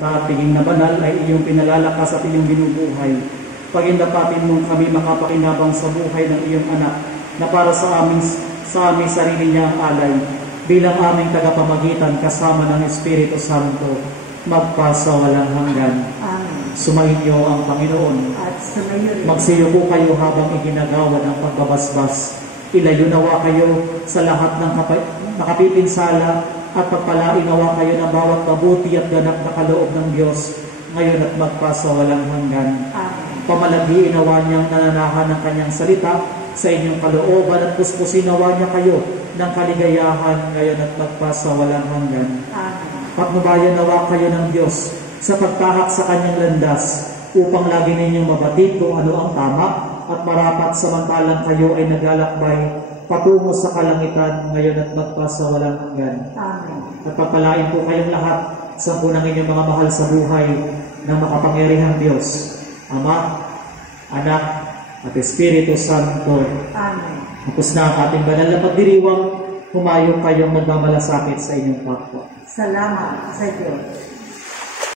Tingin na banal ay iyong pinalalakas at iyong binubuhay. Pagindapatin mong kami makapakinabang sa buhay ng iyong anak na para sa aming sarili niya ang alay bilang aming tagapamagitan kasama ng Espiritu Santo magpasawalang hanggan. Amen. Sumainyo ang Panginoon. At sumayo rin. Magsiyuko kayo habang iginagawa ng pagbabasbas. Ilayo nawa kayo sa lahat ng nakapipinsala at pagpalain nawa kayo ng bawat mabuti at ganap na kaloob ng Diyos ngayon at magpasawalang hanggan. Amen. Pamalaghiin nawa niyang nananahan ng kanyang salita sa inyong kalooban at puspusin nawa niya kayo ng kaligayahan ngayon at magpasawalang hanggan. Amen. Patnubayan nawa kayo ng Diyos sa pagtahak sa kanyang landas upang lagi ninyong mabatid kung ano ang tama at marapat samantalang kayo ay naglalakbay patungo sa kalangitan ngayon at magpasawalang hanggan. Amen. At pagpalain po kayong lahat sa punang inyong mga mahal sa buhay ng makapangyarihang Diyos, Ama, Anak, at Espiritu Santo. Amen. Tapos na ang ating banal na pagdiriwang, humayo kayong nagmamalasakit sa inyong kapwa. Salamat sa Diyos.